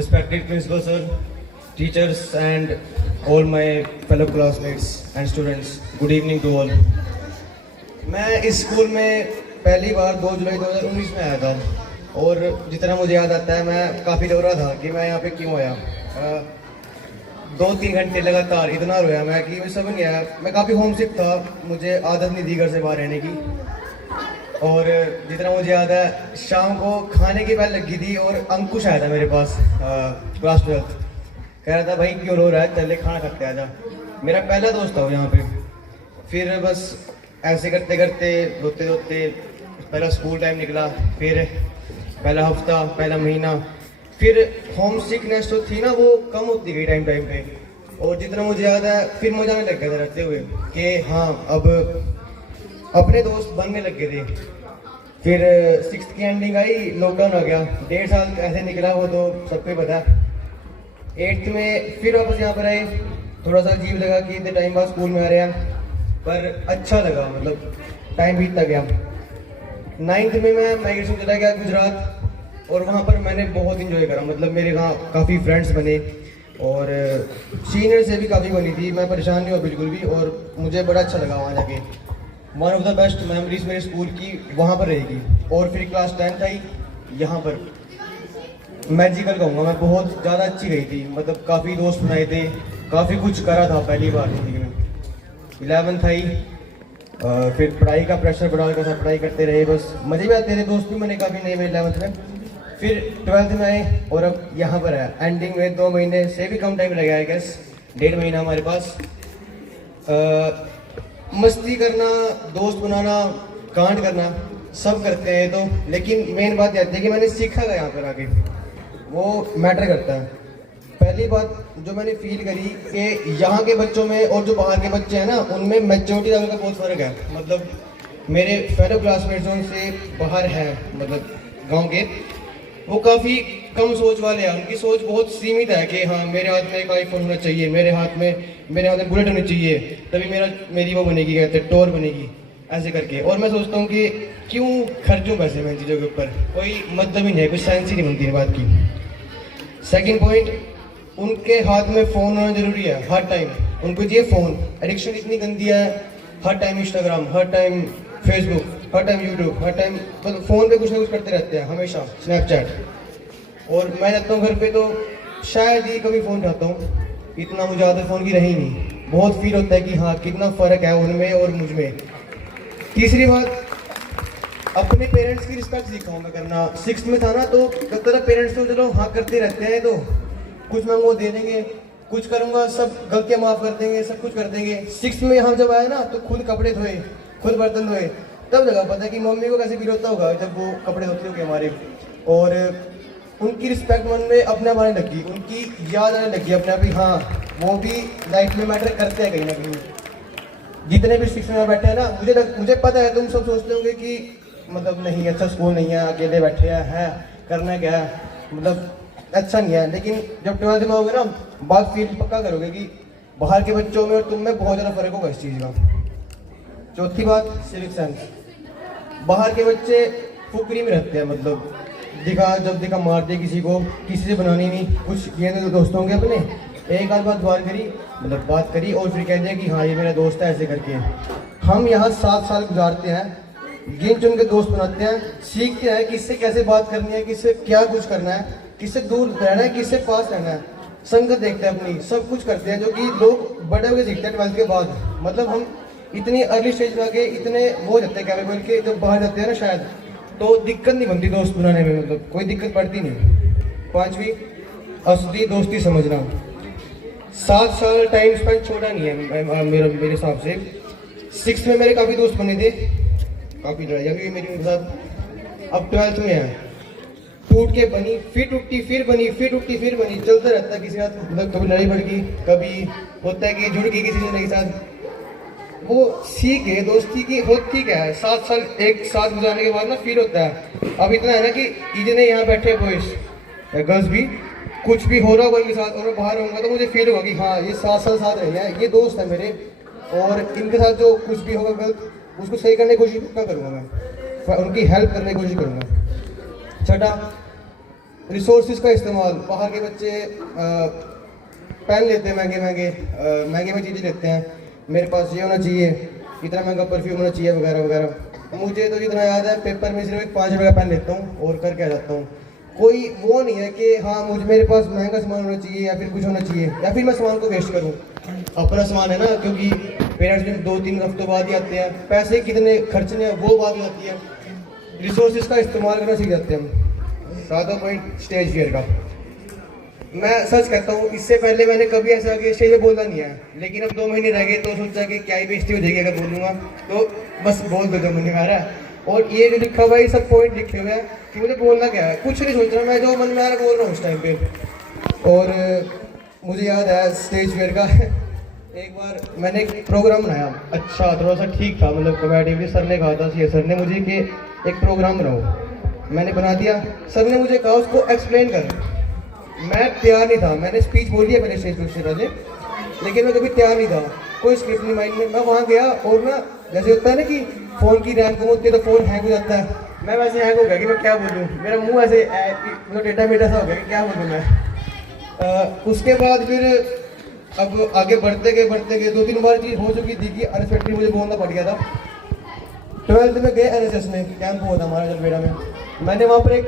respected principal sir, teachers and all my fellow classmates and students, good evening to all. मैं इस स्कूल में पहली बार 2 जुलाई 2019 में आया था और जितना मुझे याद आता है मैं काफ़ी रो रहा था कि मैं यहाँ पे क्यों आया। 2-3 घंटे लगातार इतना रोया मैं कि मुझे समझ नहीं आया। मैं काफ़ी होमसिक था, मुझे आदत नहीं थी घर से बाहर रहने की। और जितना मुझे याद है शाम को खाने की बेल लगी थी और अंकुश आया था मेरे पास, क्लास 12th, कह रहा था भाई क्यों रो रहा है, चले खाना खाते आ जा। मेरा पहला दोस्त था वो यहाँ पे। फिर बस ऐसे करते करते रोते रोते पहला स्कूल टाइम निकला, फिर पहला हफ्ता, पहला महीना, फिर होम सिकनेस जो थी ना वो कम होती गई टाइम टाइम पे। और जितना मुझे याद है फिर मुझे आने लग गया था रहते हुए कि हाँ अब अपने दोस्त बनने लग गए थे। फिर 6th की एंडिंग आई, लॉकडाउन आ गया, 1.5 साल ऐसे निकला वो तो सबको ही पता। 8th में फिर वापस यहाँ पर आए, थोड़ा सा अजीब लगा कि इतने टाइम बाद स्कूल में आ रहे हैं, पर अच्छा लगा, मतलब टाइम बीतता गया। 9th में मैं माइग्रेशन चला गया गुजरात और वहाँ पर मैंने बहुत इंजॉय करा, मतलब मेरे वहाँ काफ़ी फ्रेंड्स बने और सीनियर से भी काफ़ी बनी थी। मैं परेशान नहीं हुआ बिल्कुल भी और मुझे बड़ा अच्छा लगा वहाँ जाके। One of the best memories मेरे स्कूल की वहाँ पर रहेगी। और फिर क्लास 10th आई, यहाँ पर मैजिकल कहूँगा मैं, बहुत ज़्यादा अच्छी गई थी, मतलब काफ़ी दोस्त बनाए थे, काफ़ी कुछ करा था पहली बार ज़िंदगी में। 11th आई, फिर पढ़ाई का प्रेशर बढ़ा, कैसा पढ़ाई करते रहे, बस मज़े भी आते थे, दोस्त भी मैंने काफ़ी नए मेरे 11th में। फिर 12th में आए और अब यहाँ पर है एंडिंग में 2 महीने से भी कम टाइम लगा है, गैस 1.5 महीना हमारे पास। मस्ती करना, दोस्त बनाना, कांड करना सब करते हैं तो, लेकिन मेन बात यह है कि मैंने सीखा था यहाँ पर आके, वो मैटर करता है। पहली बात जो मैंने फील करी कि यहाँ के बच्चों में और जो बाहर के बच्चे हैं ना उनमें मैच्योरिटी लेवल का बहुत फ़र्क है। मतलब मेरे फेलो क्लासमेट्स जो उनसे बाहर हैं, मतलब गांव के, वो काफ़ी कम सोच वाले हैं, उनकी सोच बहुत सीमित है कि हाँ मेरे हाथ में एक आईफोन होना चाहिए, मेरे हाथ में बुलेट होनी चाहिए, तभी मेरी वो बनेगी, कहते हैं टोर बनेगी, ऐसे करके। और मैं सोचता हूँ कि क्यों खर्चूँ पैसे मैं इन चीज़ों के ऊपर, कोई मतलब ही नहीं है, कोई सेंस ही नहीं बनती है बात की। सेकेंड पॉइंट, उनके हाथ में फ़ोन होना जरूरी है हर टाइम, उनको चाहिए फ़ोन। एडिक्शन इतनी गंदी है, हर टाइम इंस्टाग्राम, हर टाइम फेसबुक, हर टाइम यूट्यूब, हर टाइम मतलब फ़ोन पे कुछ ना कुछ करते रहते हैं हमेशा, स्नैपचैट। और मैं जाता हूँ घर पे तो शायद ही कभी फ़ोन उठाता हूँ, इतना मुझे आदत फ़ोन की रही नहीं। बहुत फील होता है कि हाँ कितना फ़र्क है उनमें और मुझ में। तीसरी बात, अपने पेरेंट्स की रिस्पेक्ट सीखा हूँ मैं करना। 6th में था ना तो लगता था पेरेंट्स तो चलो हाँ करते रहते हैं, तो कुछ मांगो दे देंगे, कुछ करूँगा सब गलतियाँ माफ़ कर देंगे, सब कुछ कर देंगे। 6th में यहाँ जब आया ना तो खुद कपड़े धोए, खुद बर्तन धोए, तब लगा पता है कि मम्मी को कैसे फील होता होगा जब वो कपड़े धोते होंगे हमारे। और उनकी रिस्पेक्ट मन में अपने आप आने लगी, उनकी याद आने लगी अपने आप ही, हाँ वो भी लाइफ में मैटर करते हैं कहीं ना कहीं। जितने भी 6th में बैठे हैं ना, मुझे पता है तुम सब सोचते होंगे कि मतलब नहीं अच्छा स्कूल नहीं है, अकेले बैठे हैं करना क्या है, मतलब अच्छा नहीं है। लेकिन जब 12th में होगे ना बात फील पक्का करोगे कि बाहर के बच्चों में और तुम में बहुत ज़्यादा फर्क होगा इस चीज़ का। चौथी बात, सिविक सेंस। बाहर के बच्चे फुकरी में रहते हैं, मतलब जब दिखा मार दे किसी को, किसी से बनानी नहीं, कुछ ये दोस्तों के अपने एक आध बात करी और फिर कह दिया कि हाँ ये मेरा दोस्त है, ऐसे करके। हम यहाँ 7 साल गुजारते हैं, गिन चुन के दोस्त बनाते हैं, सीखते हैं किससे कैसे बात करनी है, किससे क्या कुछ करना है, किससे दूर रहना है, किससे पास रहना है, संगत देखते हैं अपनी, सब कुछ करते हैं जो कि लोग बड़े होकर सीखते हैं 12th के बाद। मतलब हम इतनी अर्ली स्टेज में आके इतने वो हो जाते हैं कैपेबल के, जब बाहर जाते हैं ना शायद तो दिक्कत नहीं बनती दोस्त बनाने में, मतलब कोई दिक्कत पड़ती नहीं। 5वीं, असली दोस्ती समझना। 7 साल टाइम स्पेंड छोटा नहीं है मेरे हिसाब से। 6th में मेरे काफ़ी दोस्त बने थे, काफ़ी लड़ाइयाँ भी मेरी उनके साथ। अब 12th में है, टूट के बनी, फिर टूटी, फिर बनी, फिर टूटी, फिर बनी, चलता रहता है। किसी के साथ मतलब कभी लड़ाई बढ़ गई, कभी होता है कि जुड़ गई किसी के साथ, वो सीख गए दोस्ती की। बहुत ठीक है, 7 साल एक साथ गुजारने के बाद ना फील होता है। अब इतना है ना कि जितने यहाँ बैठे बॉयज या गर्ल्स भी कुछ भी हो रहा होगा इनके साथ और मैं बाहर रहूँगा तो मुझे फील होगा कि हाँ ये 7 साल साथ रहे हैं, ये दोस्त है मेरे, और इनके साथ जो कुछ भी होगा गलत उसको सही करने की कोशिश करूँगा मैं, उनकी हेल्प करने की कोशिश करूँगा। छठा, रिसोर्सेज का इस्तेमाल, बाहर के बच्चे पेन लेते हैं महंगे में चीज़ें लेते हैं, मेरे पास ये होना चाहिए, इतना महंगा परफ्यूम होना चाहिए वगैरह वगैरह। मुझे तो जितना याद है पेपर में सिर्फ एक 5 रुपये का पेन लेता हूँ और करके आ जाता हूँ। कोई वो नहीं है कि हाँ मेरे पास महंगा सामान होना चाहिए या फिर कुछ होना चाहिए या फिर मैं सामान को वेस्ट करूँ। अपना सामान है ना, क्योंकि पेरेंट्स भी 2-3 हफ्तों बाद ही आते हैं, पैसे कितने खर्चने हैं वो बात हो जाती है। रिसोर्सेज का इस्तेमाल करना सीख जाते हैं हम। 7वां पॉइंट स्टेज फियर का। मैं सच कहता हूँ, इससे पहले मैंने कभी ऐसा आगे स्टेज पे बोला नहीं है, लेकिन अब 2 महीने रह गए तो सोचा कि क्या ही बेइज्जती हो जाएगी अगर बोलूँगा, तो बस बोल दो जो मुझे आ रहा है। और ये जो लिखा हुआ है, ये सब पॉइंट लिखे हुए हैं कि मुझे बोलना क्या है, कुछ नहीं सोच रहा, मैं जो मन में आ रहा बोल रहा हूँ उस टाइम पे। और मुझे याद है स्टेज फियर का एक बार मैंने एक प्रोग्राम बनाया, अच्छा थोड़ा सा ठीक था, मतलब कॉमेडी। सर ने कहा था, सर ने मुझे कि एक प्रोग्राम बनाओ, मैंने बना दिया। सर ने मुझे कहा उसको एक्सप्लेन कर, मैं तैयार नहीं था। मैंने स्पीच बोली है पहले स्टेज पर उससे पहले, लेकिन मैं कभी तैयार नहीं था, कोई स्क्रिप्ट नहीं माइंड में। मैं वहाँ गया और ना जैसे होता है ना कि फ़ोन की रैम कम होती है तो फ़ोन हैंग हो जाता है, मैं वैसे हैंग हो गया कि मैं क्या बोलूँ, मेरा मुँह ऐसे मतलब टेढ़ा मेढ़ा सा हो गया कि क्या बोलूँ मैं। उसके बाद फिर अब आगे बढ़ते गए 2-3 बार चीज़ हो चुकी थी कि अनएक्सपेक्टेड मुझे बोलना पड़ गया था। 12th में गए NSS में, कैंप हुआ था हमारा जलवेड़ा में। मैंने वहाँ पर एक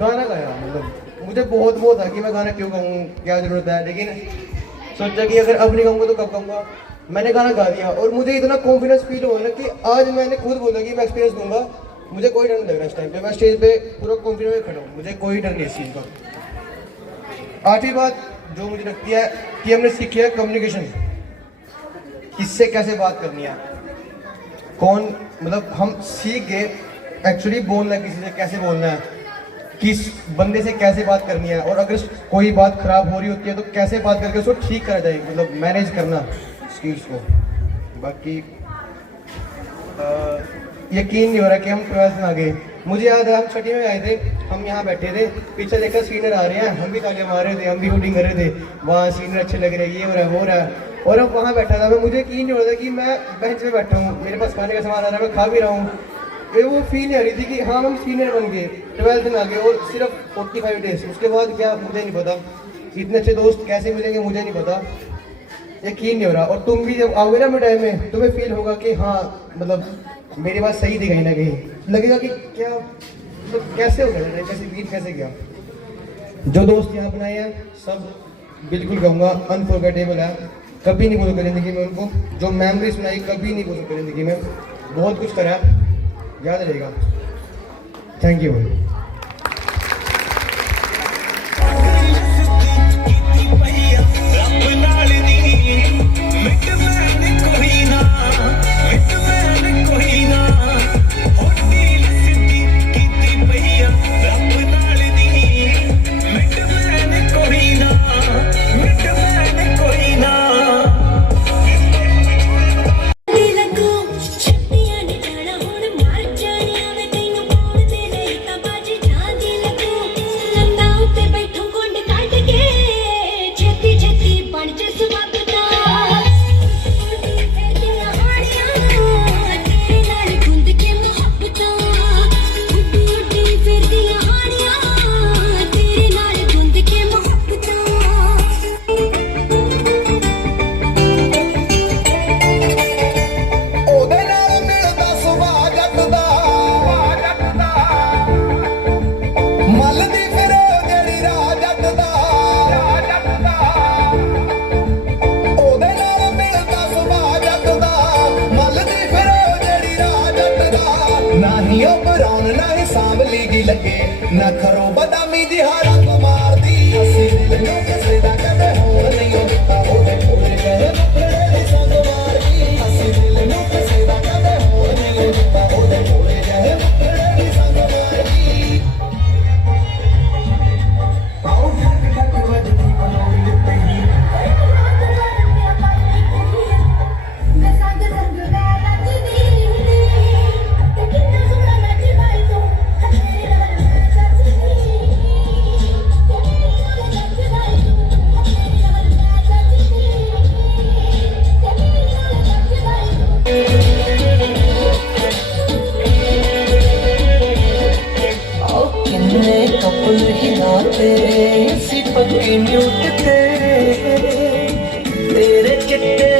गाना गाया, मतलब मुझे बहुत वो था कि मैं गाना क्यों गाऊँ, क्या ज़रूरत है, लेकिन सोचा कि अगर अब नहीं गाऊँगा तो कब गाऊँगा। मैंने गाना गा दिया और मुझे इतना कॉन्फिडेंस फील हुआ ना कि आज मैंने खुद बोला कि मैं एक्सपीरियंस दूंगा, मुझे कोई डर नहीं लग रहा इस टाइम पे। मैं स्टेज पे पूरा कॉन्फिडेंस में खड़ा हूँ, मुझे कोई डर नहीं इस चीज़ का। आठवीं बात जो मुझे लगती है कि हमने सीखी है कम्युनिकेशन, किससे कैसे बात करनी है, कौन, मतलब हम सीख गए एक्चुअली बोलना है, किसी से कैसे बोलना है, किस बंदे से कैसे बात करनी है, और अगर कोई बात खराब हो रही होती है तो कैसे बात करके उसको ठीक करा जाए, मतलब मैनेज करना स्किल्स को। बाकी यकीन नहीं हो रहा कि हम 12th में आ गए। मुझे याद है हम 6वीं में आए थे, हम यहाँ बैठे थे, पीछे देखा सीनियर आ रहे हैं, हम भी तालियां मार रहे थे, हम भी हुडिंग कर रहे थे, वहाँ सीनियर अच्छे लग रहे हैं, ये हो रहा है वो हो रहा है, और अब वहाँ बैठा था मैं, मुझे यकीन नहीं हो रहा था कि मैं बेंच पे बैठा हूँ, मेरे पास खाने का सामान आ रहा है, मैं खा भी रहा हूँ। वो फील नहीं आ रही थी कि हाँ हम सीनियर बन गए, 12th में आ गए और सिर्फ 45 डेज। उसके बाद क्या मुझे नहीं पता, इतने अच्छे दोस्त कैसे मिलेंगे मुझे नहीं पता, यकीन नहीं हो रहा। और तुम भी जब आओगे ना मेरे टाइम में, तुम्हें फील होगा कि हाँ मतलब मेरी बात सही थी, कहीं ना कहीं लगेगा कि क्या मतलब कैसे हो गया, कैसे बीत कैसे गया। जो दोस्त यहाँ बनाए हैं सब बिल्कुल कहूँगा अनफॉरगेटेबल है, कभी नहीं भूल सकते ज़िंदगी में उनको, जो मेमोरीज बनाई कभी नहीं भूल सकते ज़िंदगी में, बहुत कुछ करा, याद रहेगा। Thank you. ना खरो बदामी दी हारा मार दी हसी दिल नो किसे दा कदे हो नहीं होता ओदे ओदे कहे मुखड़े दी संग मार दी हसी दिल नो किसे दा कदे हो नहीं होता ओदे ओदे कहे मुखड़े दी संग मार दी आओ ढक ढक बजती बनोली तेरी मैं संग संग गाना दी ते कितना सोना नची भाई तो टॉप नहीं लाते सी पक्की म्यूट थे तेरे चिट्टे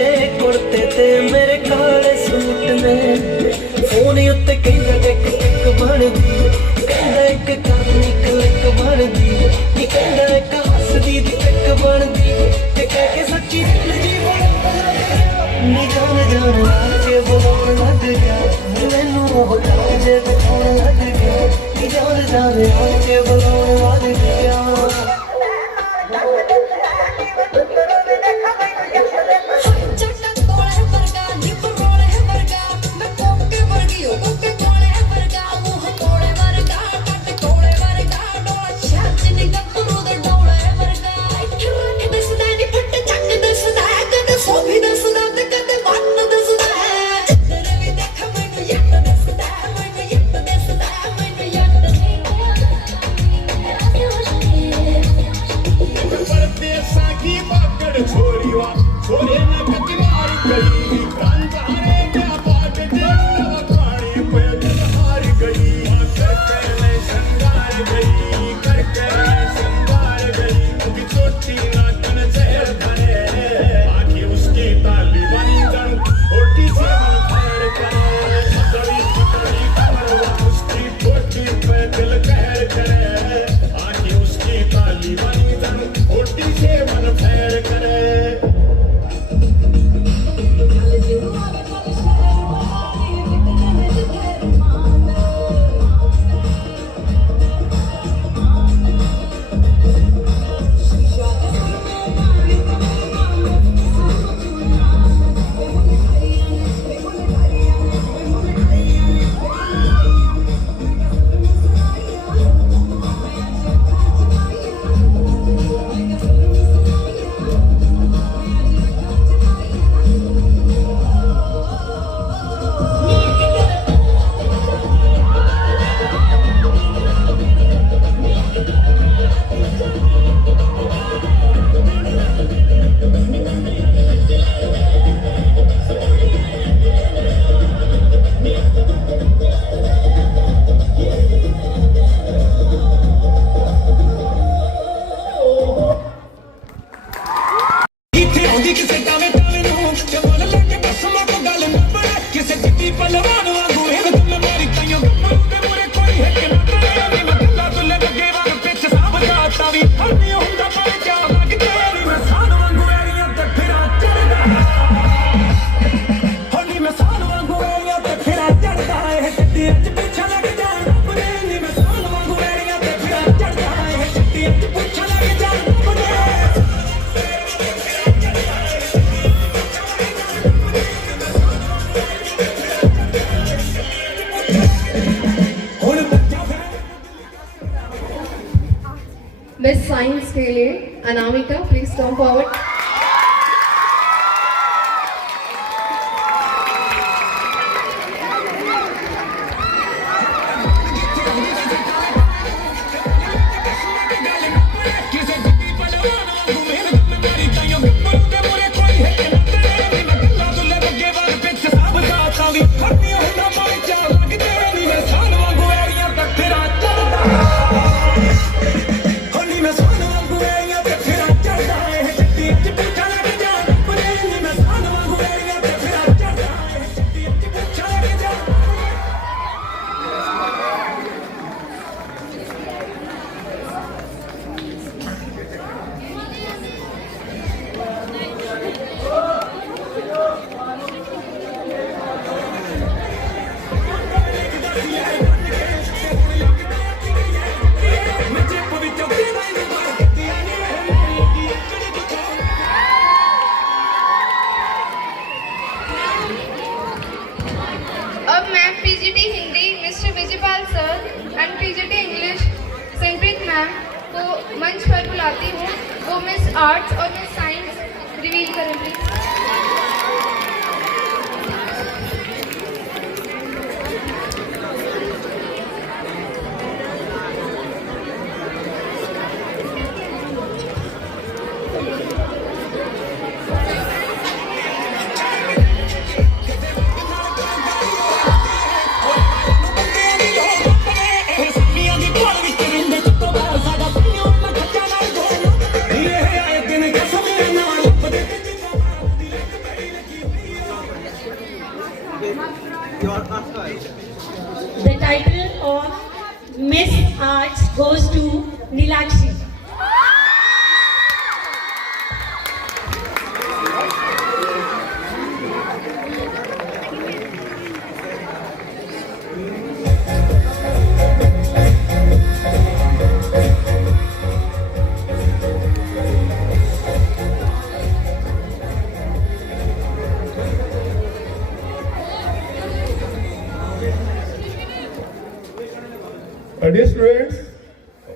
कुर्ते ते मेरे काले सूट ने फोन उत्ते कहंदा टिक टिक बनदी कहंदा एक करनी क्लिक बनदी नी कहंदा एक हसदी दी टिक बनदी ते कह के सच्ची दिल जी नी जान जान आज बुलाउण लग गया मैनू ओह जे बुलाउण लग गया नी जान जान आज बुलाउण लग गया मिस साइंस के लिए अनामिका प्लीज कम फॉरवर्ड। मंच पर बुलाती हूँ, वो मिस आर्ट्स और मिस साइंस रिवील करें please. Go goes to Nilakshi. Dear students,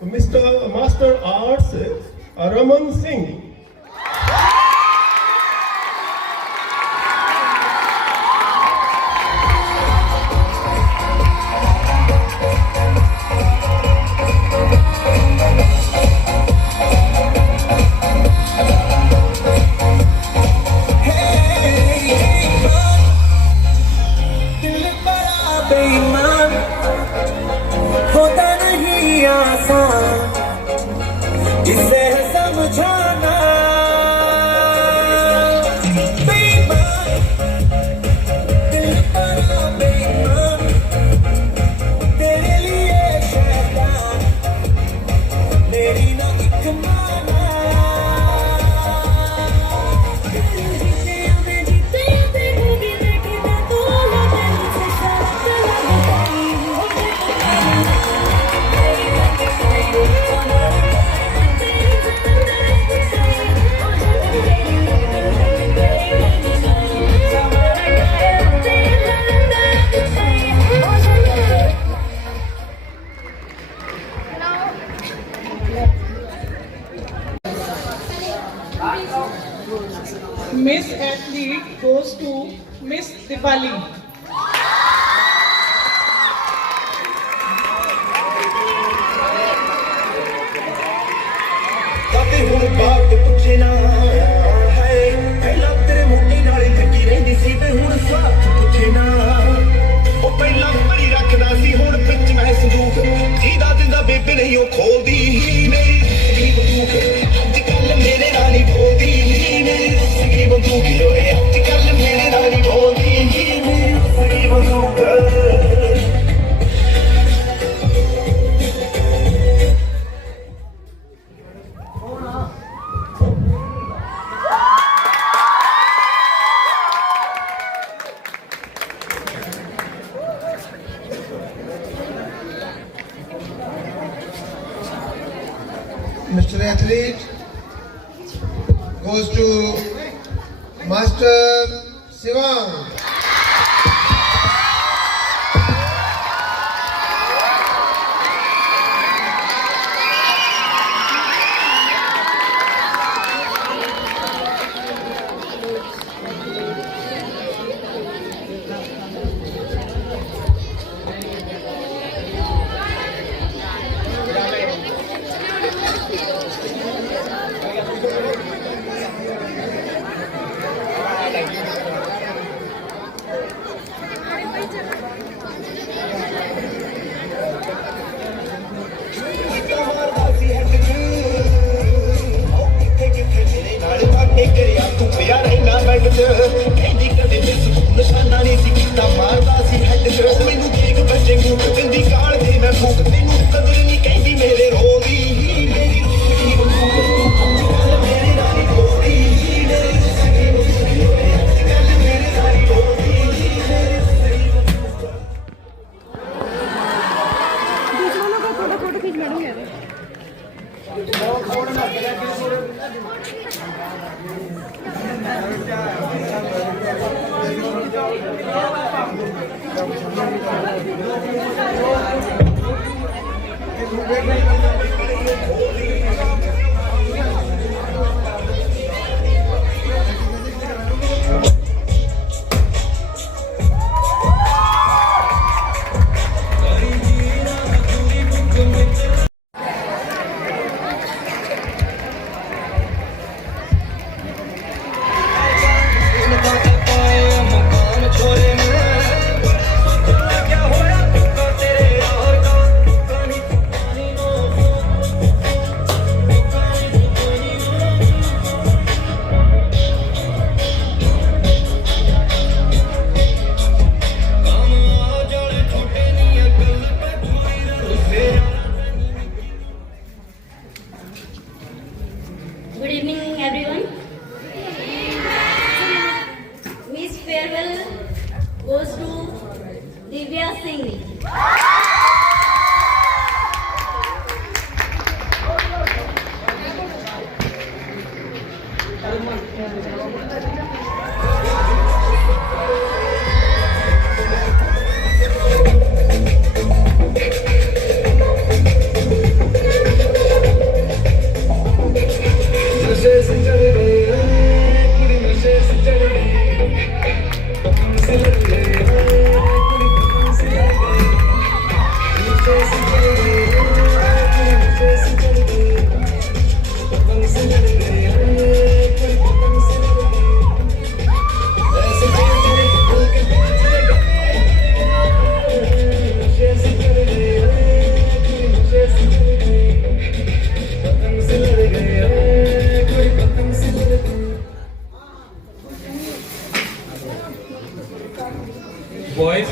Mr. Master Arts Raman Singh. दिल बड़ा बेईमान होता नहीं आसान, इसे है समझाना। बेईमान, दिल बड़ा बेईमान, तेरे लिए शैतान, मेरी ना एक माना। Miss Athlete goes to Miss Dipali. ਕਾਤੇ ਹੁਣ ਬਾਤ ਪੁੱਛੇ ਨਾ ਹੈ, ਪਹਿਲਾਂ ਤੇਰੇ ਮੁੰਡੇ ਨਾਲ ਲੱਗੀ ਰਹਿੰਦੀ ਸੀ ਤੇ ਹੁਣ ਸਾਥ ਪੁੱਛੇ ਨਾ। ਉਹ ਪਹਿਲਾਂ ਭਰੀ ਰੱਖਦਾ ਸੀ ਹੁਣ ਵਿੱਚ ਮੈਂ ਸੰਦੂਕ, ਜਿਹਦਾ ਦਿੰਦਾ ਬੇਬੇ ਨਹੀਂ ਉਹ ਖੋਲਦੀ ਮੇਰੀ ਰੁੱਸੀ ਬੰਦੂਕ। ਅੱਜ ਕੱਲ ਮੇਰੇ ਨਾਲ ਨਹੀਂ ਬੋਲਦੀ ਮੇਰੀ ਰੁੱਸੀ ਬੰਦੂਕ, ਓਏ ਅੱਜ ਕੱਲ ਮੇਰੇ ਨਾਲ ਨਹੀਂ ਬੋਲਦੀ ਮੇਰੀ ਰੁੱਸੀ ਬੰਦੂਕ। Mr. Athlete goes to Master Sivang. ਕਹਿੰਦੀ ਕਦੇ ਮਿਸ ਨਿਸ਼ਾਨਾ ਨਹੀਂ ਸੀ ਕੀਤਾ, ਮਾਰਦਾ ਸੀ ਹੈਡ ਚ ਮੈਨੂੰ ਦੇਖ ਬੱਚੇ ਨੂੰ ਕਹਿੰਦੀ ਕਾਲ ਦੇ ਮੈਂ ਫੂਕ, ਤੈਨੂੰ ਕਦਰ ਨਹੀਂ ਕਹਿੰਦੀ ਮੇਰੇ ਰੋਦੀ ਮੇਰੀ ਰੁੱਸੀ ਬੰਦੂਕ। ਮੇਰੇ ਨਾਲ ਹੀ ਬੋਲਦੀ ਮੇਰੀ ਰੁੱਸੀ ਬੰਦੂਕ, ਅੱਜ ਕੱਲ ਮੇਰੇ ਨਾਲ ਹੀ ਬੋਲਦੀ ਮੇਰੀ ਰੁੱਸੀ ਬੰਦੂਕ। दूसरों लोग का फोटो फोटो खींच मैडम कह रहे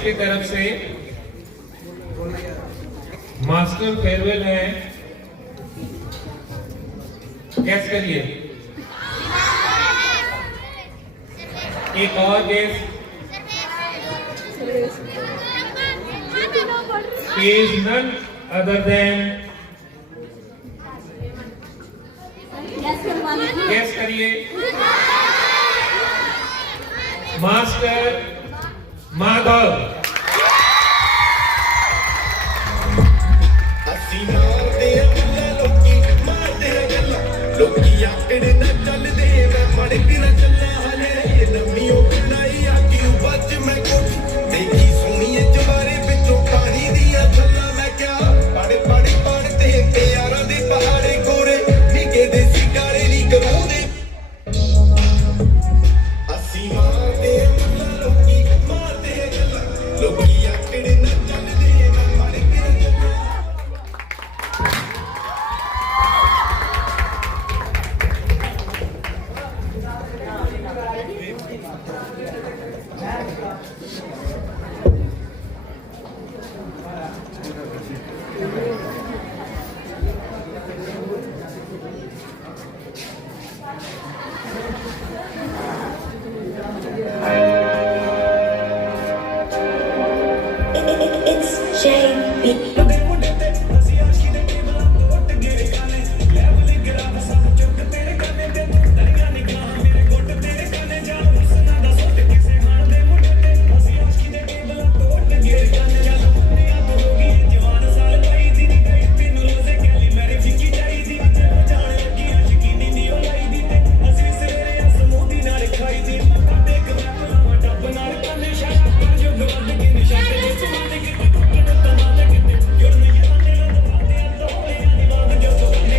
की तरफ से मास्टर फेयरवेल है। गैस करिए, एक और gas is none other than, gas करिए, मास्टर माधव। ਅਸੀਂ ਮਾਰਦੇ ਆ ਗੱਲਾਂ ਲੋਕੀ ਮਾਰਦੇ ਆ ਗੱਲਾਂ ਲੋਕੀ ਆਕੜ